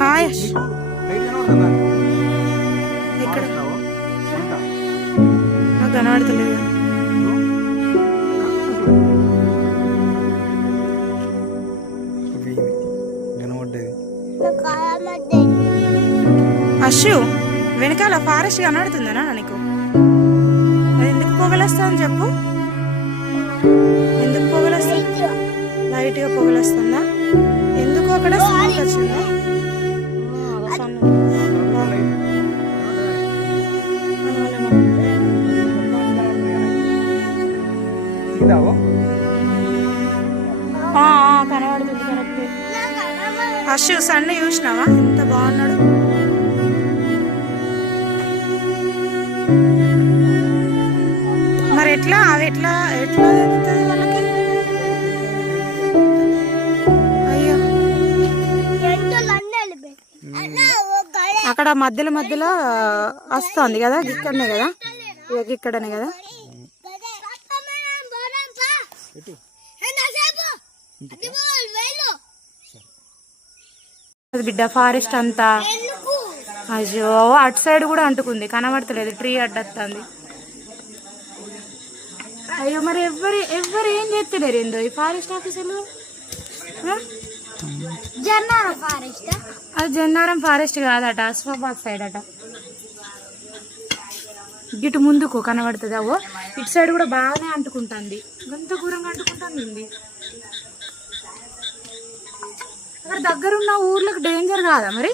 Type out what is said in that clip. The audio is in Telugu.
హాయ్ ఇక్కడ నాకు కనబడతలేదు. అశు వెనకాల ఫారెస్ట్ కనబడుతుందనా నీకు? అది ఎందుకు పొగలొస్తుందని చెప్పు. ఎందుకు పొగలొస్తుంది? లైట్గా పొగలొస్తుందా? ఎందుకు అక్కడ స్మోక్ వచ్చిందా? కనబడుతుంది కరెక్ట్. అశు సన్ని చూసినావా ఎంత బాగున్నాడు? మరి ఎట్లా అవి ఎట్లా ఎట్లా తెలుస్తుంది వాళ్ళకి? అయ్యో అక్కడ మధ్యలో మధ్యలో వస్తుంది కదా, ఇక్కడనే కదా, ఇక్కడనే కదా. బిడ్డ ఫారెస్ట్ అంతా అయ్యో అటు సైడ్ కూడా అంటుకుంది, కనబడతలేదు, ట్రీ అడ్డొస్తుంది. అయ్యో మరి ఎవరు ఏం చేస్తలేరు ఏందో ఈ ఫారెస్ట్ ఆఫీసర్లు? అది జన్నారం ఫారెస్ట్ కాదట, అస్మాబాద్ సైడ్ అట. ఇటు ముందుకు కనబడుతుంది. అవో ఇటు సైడ్ కూడా బాగానే అంటుకుంటుంది, ఎంత దూరంగా అంటుకుంటుంది. అక్కడ దగ్గరున్న ఊర్లకు డేంజర్ కాదా మరి?